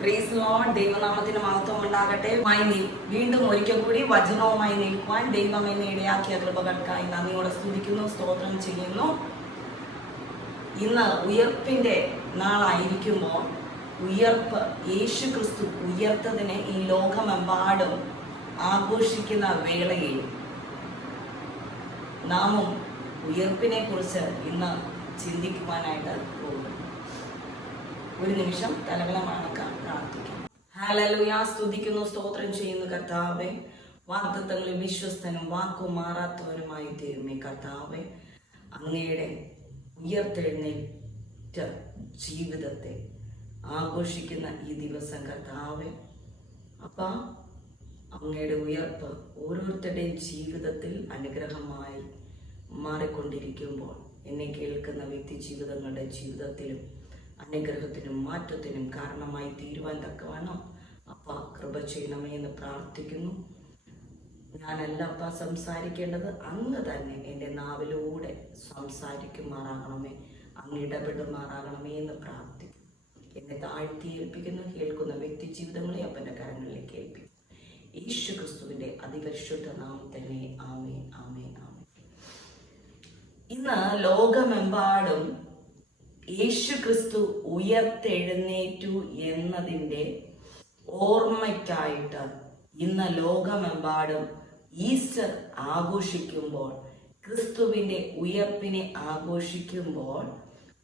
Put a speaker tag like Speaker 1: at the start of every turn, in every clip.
Speaker 1: Praise loan ദൈവനാമത്തിന് മഹത്വം ഉണ്ടാകട്ടെ. മൈനിൽ വീണ്ടും ഒരിക്കൽ കൂടി വചനവുമായി നിൽക്കുവാൻ ദൈവം എന്നെ ഇടയാക്കിയ കൃപകൾക്കായി നന്ദിയോടെ സ്തുതിക്കുന്നു സ്തോത്രം ചെയ്യുന്നു. ഇന്ന് ഉയർപ്പിന്റെ നാളായിരിക്കുമ്പോൾ ഉയർപ്പ് യേശു ക്രിസ്തു ഉയർത്തതിനെ ഈ ലോകമെമ്പാടും ആഘോഷിക്കുന്ന വേളയിൽ നാമും ഉയർപ്പിനെ കുറിച്ച് ഇന്ന് ചിന്തിക്കുവാനായിട്ട് പോകുന്നു. ഒരു നിമിഷം തലകളെ മണക്കാം പ്രാർത്ഥിക്കാം ഹാലലുയാ സ്തുതിക്കുന്നു സ്തോത്രം ചെയ്യുന്നു കർത്താവെ. വാഗ്ദത്തങ്ങളിൽ വിശ്വസ്തനും വാക്കു മാറാത്തവനുമായി തീരുമേ കർത്താവെ. അങ്ങയുടെ ഉയർത്തെഴുന്നേറ്റ ജീവിതത്തെ ആഘോഷിക്കുന്ന ഈ ദിവസം കർത്താവെ. അപ്പ അങ്ങയുടെ ഉയർപ്പ് ഓരോരുത്തരുടെയും ജീവിതത്തിൽ അനുഗ്രഹമായി മാറിക്കൊണ്ടിരിക്കുമ്പോൾ എന്നെ കേൾക്കുന്ന വ്യക്തി ജീവിതങ്ങളുടെ ജീവിതത്തിലും അനുഗ്രഹത്തിനും മാറ്റത്തിനും കാരണമായി തീരുവാൻ തക്കവണ്ണം അപ്പ കൃപ ചെയ്യണമേ എന്ന് പ്രാർത്ഥിക്കുന്നു. ഞാനല്ല അപ്പ സംസാരിക്കേണ്ടത് അങ്ങ് തന്നെ എന്റെ നാവിലൂടെ സംസാരിക്കുമാറാകണമേ അങ്ങ് ഇടപെടുമാറാകണമേ എന്ന് പ്രാർത്ഥിക്കുന്നു. എന്നെ താഴ്ത്തി കേൾക്കുന്ന വ്യക്തി ജീവിതങ്ങളെ അപ്പന്റെ കരങ്ങളിലേക്ക് ഏൽപ്പിക്കും യേശു ക്രിസ്തുവിന്റെ അതിപരിശുദ്ധ നാം തന്നെ ആമേ ആമേ ആമേ ഇന്ന് ലോകമെമ്പാടും യേശു ക്രിസ്തു ഉയർത്തെഴുന്നേറ്റു എന്നതിന്റെ ഓർമ്മയ്ക്കായിട്ട് ഇന്ന് ലോകമെമ്പാടും ഈസ്റ്റർ ആഘോഷിക്കുമ്പോൾ ക്രിസ്തുവിന്റെ ഉയർപ്പിനെ ആഘോഷിക്കുമ്പോൾ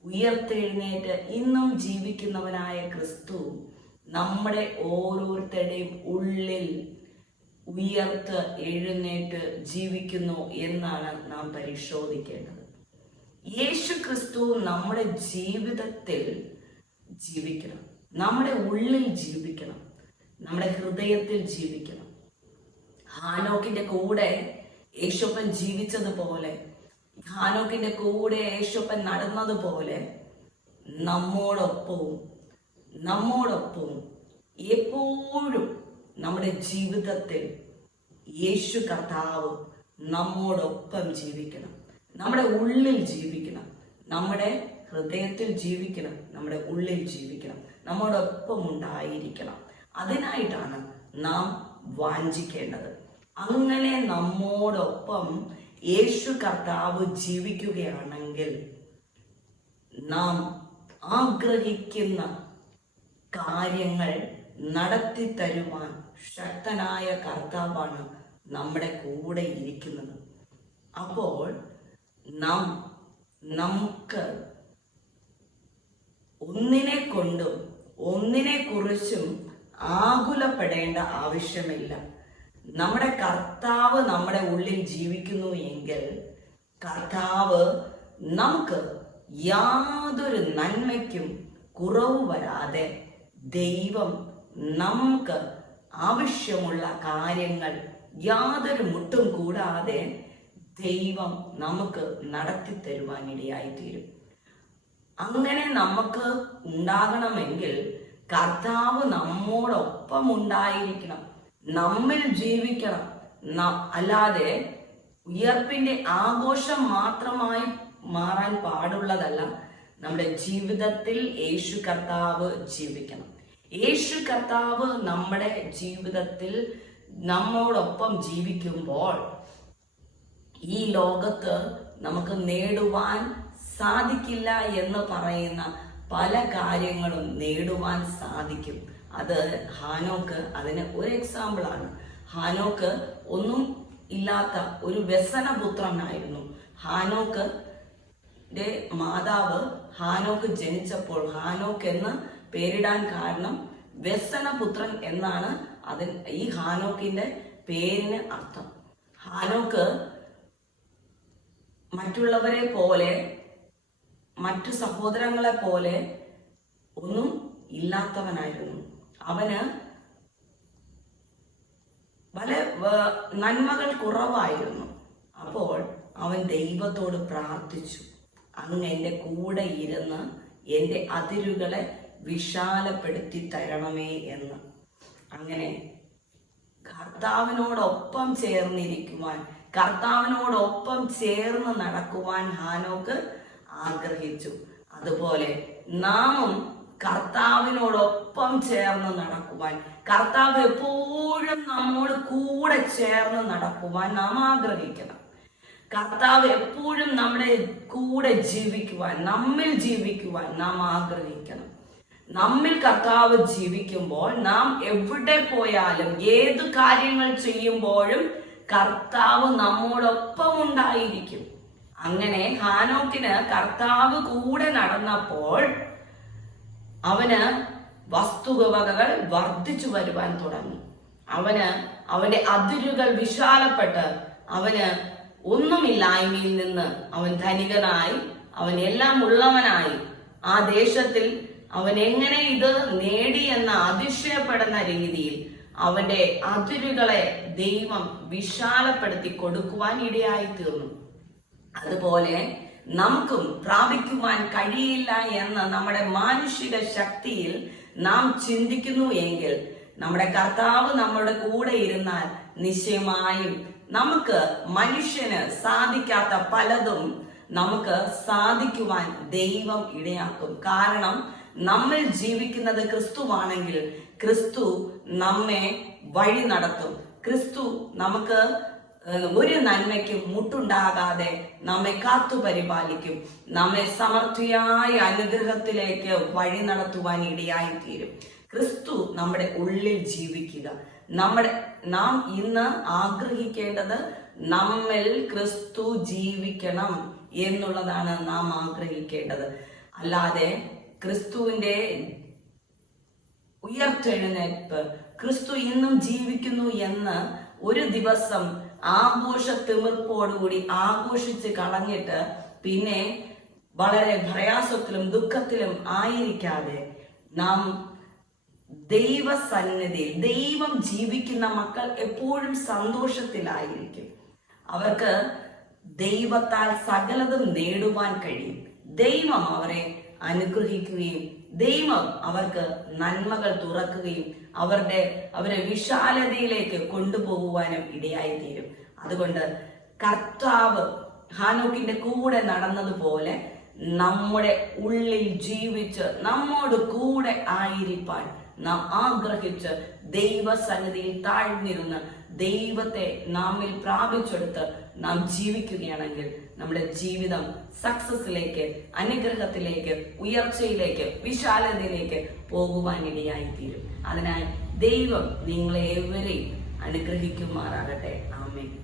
Speaker 1: ഉയർത്തെഴുന്നേറ്റ് ഇന്നും ജീവിക്കുന്നവനായ ക്രിസ്തു നമ്മുടെ ഓരോരുത്തരുടെയും ഉള്ളിൽ ഉയർത്ത് എഴുന്നേറ്റ് ജീവിക്കുന്നു എന്നാണ് നാം പരിശോധിക്കേണ്ടത്. യേശു ക്രിസ്തു നമ്മുടെ ജീവിതത്തിൽ ജീവിക്കണം. നമ്മുടെ ഉള്ളിൽ ജീവിക്കണം. നമ്മുടെ ഹൃദയത്തിൽ ജീവിക്കണം. ഹാനോക്കിന്റെ കൂടെ യേശോപ്പൻ ജീവിച്ചതുപോലെ ഹാനോക്കിന്റെ കൂടെ യേശോപ്പൻ നടന്നതുപോലെ നമ്മോടൊപ്പവും നമ്മോടൊപ്പവും എപ്പോഴും നമ്മുടെ ജീവിതത്തിൽ യേശു കർത്താവ് നമ്മോടൊപ്പം ജീവിക്കണം. നമ്മുടെ ഉള്ളിൽ ജീവിക്കണം. നമ്മുടെ ഹൃദയത്തിൽ ജീവിക്കണം. നമ്മുടെ ഉള്ളിൽ ജീവിക്കണം. നമ്മോടൊപ്പം ഉണ്ടായിരിക്കണം. അതിനായിട്ടാണ് നാം വാഞ്ചിക്കേണ്ടത്. അങ്ങനെ നമ്മോടൊപ്പം യേശു കർത്താവ് ജീവിക്കുകയാണെങ്കിൽ നാം ആഗ്രഹിക്കുന്ന കാര്യങ്ങൾ നടത്തി തരുവാൻ ശക്തനായ കർത്താവാണ് നമ്മുടെ കൂടെ ഇരിക്കുന്നത്. അപ്പോൾ നാം നമുക്ക് ഒന്നിനെ കൊണ്ടും ഒന്നിനെ കുറിച്ചും ആകുലപ്പെടേണ്ട ആവശ്യമില്ല. നമ്മുടെ കർത്താവ് നമ്മുടെ ഉള്ളിൽ ജീവിക്കുന്നു എങ്കിൽ കർത്താവ് നമുക്ക് യാതൊരു നന്മയ്ക്കും കുറവ് വരാതെ ദൈവം നമുക്ക് ആവശ്യമുള്ള കാര്യങ്ങൾ യാതൊരു മുട്ടും കൂടാതെ ദൈവം നമുക്ക് നടത്തി തരുവാനിടയായിത്തീരും. അങ്ങനെ നമുക്ക് ഉണ്ടാകണമെങ്കിൽ കർത്താവ് നമ്മോടൊപ്പം ഉണ്ടായിരിക്കണം. നമ്മിൽ ജീവിക്കണം. അല്ലാതെ ഉയർപ്പിന്റെ ആഘോഷം മാത്രമായി മാറാൻ പാടുള്ളതല്ല. നമ്മുടെ ജീവിതത്തിൽ യേശു കർത്താവ് ജീവിക്കണം. യേശു കർത്താവ് നമ്മുടെ ജീവിതത്തിൽ നമ്മോടൊപ്പം ജീവിക്കുമ്പോൾ ഈ ലോകത്ത് നമുക്ക് നേടുവാൻ സാധിക്കില്ല എന്ന് പറയുന്ന പല കാര്യങ്ങളും നേടുവാൻ സാധിക്കും. അത് ഹാനോക്ക് അതിന് ഒരു എക്സാമ്പിൾ ആണ്. ഹാനോക്ക് ഒന്നും ഇല്ലാത്ത ഒരു വ്യസനപുത്രനായിരുന്നു ഹാനോക്ക് മാതാവ് ഹാനോക്ക് ജനിച്ചപ്പോൾ ഹാനോക്ക് എന്ന് പേരിടാൻ കാരണം വ്യസനപുത്രൻ എന്നാണ് അതിൽ ഈ ഹാനോക്കിന്റെ പേരിന് അർത്ഥം. ഹാനോക്ക് മറ്റുള്ളവരെ പോലെ മറ്റു സഹോദരങ്ങളെ പോലെ ഒന്നും ഇല്ലാത്തവനായിരുന്നു. അവന് പല നന്മകൾ കുറവായിരുന്നു. അപ്പോൾ അവൻ ദൈവത്തോട് പ്രാർത്ഥിച്ചു. അങ്ങ് എന്റെ കൂടെ ഇരുന്ന് എന്റെ അതിരുകളെ വിശാലപ്പെടുത്തി തരണമേ എന്ന്. അങ്ങനെ കർത്താവിനോടൊപ്പം ചേർന്നിരിക്കുവാൻ കർത്താവിനോടൊപ്പം ചേർന്ന് നടക്കുവാൻ ഹാനോക്ക് ആഗ്രഹിച്ചു. അതുപോലെ നാമും കർത്താവിനോടൊപ്പം ചേർന്ന് നടക്കുവാൻ കർത്താവ് എപ്പോഴും നമ്മോട് കൂടെ ചേർന്ന് നടക്കുവാൻ നാം ആഗ്രഹിക്കണം. കർത്താവ് എപ്പോഴും നമ്മുടെ കൂടെ ജീവിക്കുവാൻ നമ്മിൽ ജീവിക്കുവാൻ നാം ആഗ്രഹിക്കണം. നമ്മിൽ കർത്താവ് ജീവിക്കുമ്പോൾ നാം എവിടെ പോയാലും ഏത് കാര്യങ്ങൾ ചെയ്യുമ്പോഴും കർത്താവ് നമ്മോടൊപ്പം ഉണ്ടായിരിക്കും അങ്ങനെ ഹാനോക്കിന് കർത്താവ് കൂടെ നടന്നപ്പോൾ അവന് വസ്തുവകകൾ വർദ്ധിച്ചു വരുവാൻ തുടങ്ങി. അവന് അവന്റെ അതിരുകൾ വിശാലപ്പെട്ട് അവന് ഒന്നുമില്ലായ്മയിൽ നിന്ന് അവൻ ധനികനായി അവൻ എല്ലാം ഉള്ളവനായി. ആ ദേശത്തിൽ അവൻ എങ്ങനെ ഇത് നേടി എന്ന അതിശയപ്പെടുന്ന രീതിയിൽ അവന്റെ അതിരുകളെ ദൈവം വിശാലപ്പെടുത്തി കൊടുക്കുവാൻ ഇടയായി തീർന്നു അതുപോലെ നമുക്കും പ്രാപിക്കുവാൻ കഴിയില്ല എന്ന് നമ്മുടെ മാനുഷിക ശക്തിയിൽ നാം ചിന്തിക്കുന്നു എങ്കിൽ നമ്മുടെ കർത്താവ് നമ്മുടെ കൂടെ ഇരുന്നാൽ നിശ്ചയമായും നമുക്ക് മനുഷ്യന് സാധിക്കാത്ത പലതും നമുക്ക് സാധിക്കുവാൻ ദൈവം ഇടയാക്കും. കാരണം നമ്മൾ ജീവിക്കുന്നത് ക്രിസ്തുവാണെങ്കിൽ ക്രിസ്തു നമ്മെ വഴി നടത്തും. ക്രിസ്തു നമുക്ക് ഒരു നന്മയ്ക്കും മുട്ടുണ്ടാകാതെ നമ്മെ കാത്തു പരിപാലിക്കും. നമ്മെ സമർത്ഥിയായ അനുഗ്രഹത്തിലേക്ക് വഴി നടത്തുവാൻ ഇടയായി തീരും ക്രിസ്തു നമ്മുടെ ഉള്ളിൽ ജീവിക്കുക. നമ്മുടെ നാം ഇന്ന് ആഗ്രഹിക്കേണ്ടത് നമ്മിൽ ക്രിസ്തു ജീവിക്കണം എന്നുള്ളതാണ് നാം ആഗ്രഹിക്കേണ്ടത്. അല്ലാതെ ക്രിസ്തുവിന്റെ ഉയർത്തെഴുന്നേൽപ്പ്. ക്രിസ്തു ഇന്നും ജീവിക്കുന്നു എന്ന് ഒരു ദിവസം ആഘോഷ തിമിർപ്പോടുകൂടി ആഘോഷിച്ച് കളഞ്ഞിട്ട് പിന്നെ വളരെ പ്രയാസത്തിലും ദുഃഖത്തിലും ആയിരിക്കാതെ നാം ദൈവസന്നിധി ദൈവം ജീവിക്കുന്ന മക്കൾ എപ്പോഴും സന്തോഷത്തിലായിരിക്കും. അവർക്ക് ദൈവത്താൽ സകലതും നേടുവാൻ കഴിയും. ദൈവം അവരെ അനുഗ്രഹിക്കുകയും ദൈവം അവർക്ക് നന്മകൾ തുറക്കുകയും അവരുടെ അവരെ വിശാലതയിലേക്ക് കൊണ്ടുപോകുവാനും ഇടയായിത്തീരും. അതുകൊണ്ട് കർത്താവ് ഹാനോക്കിന്റെ കൂടെ നടന്നതുപോലെ നമ്മുടെ ഉള്ളിൽ ജീവിച്ച് നമ്മോട് കൂടെ ആയിരിക്കാൻ നാം ആഗ്രഹിച്ച് ദൈവസന്നിധിയിൽ താഴ്ന്നിരുന്ന് ദൈവത്തെ നാമിൽ പ്രാപിച്ചെടുത്ത് നാം ജീവിക്കുകയാണെങ്കിൽ നമ്മുടെ ജീവിതം സക്സസിലേക്ക് അനുഗ്രഹത്തിലേക്ക് ഉയർച്ചയിലേക്ക് വിശാലതയിലേക്ക് പോകുവാൻ ഇടയായി തീരും അതിനാൽ ദൈവം നിങ്ങളെ ഏവരെയും അനുഗ്രഹിക്കുമാറാകട്ടെ. ആമേൻ.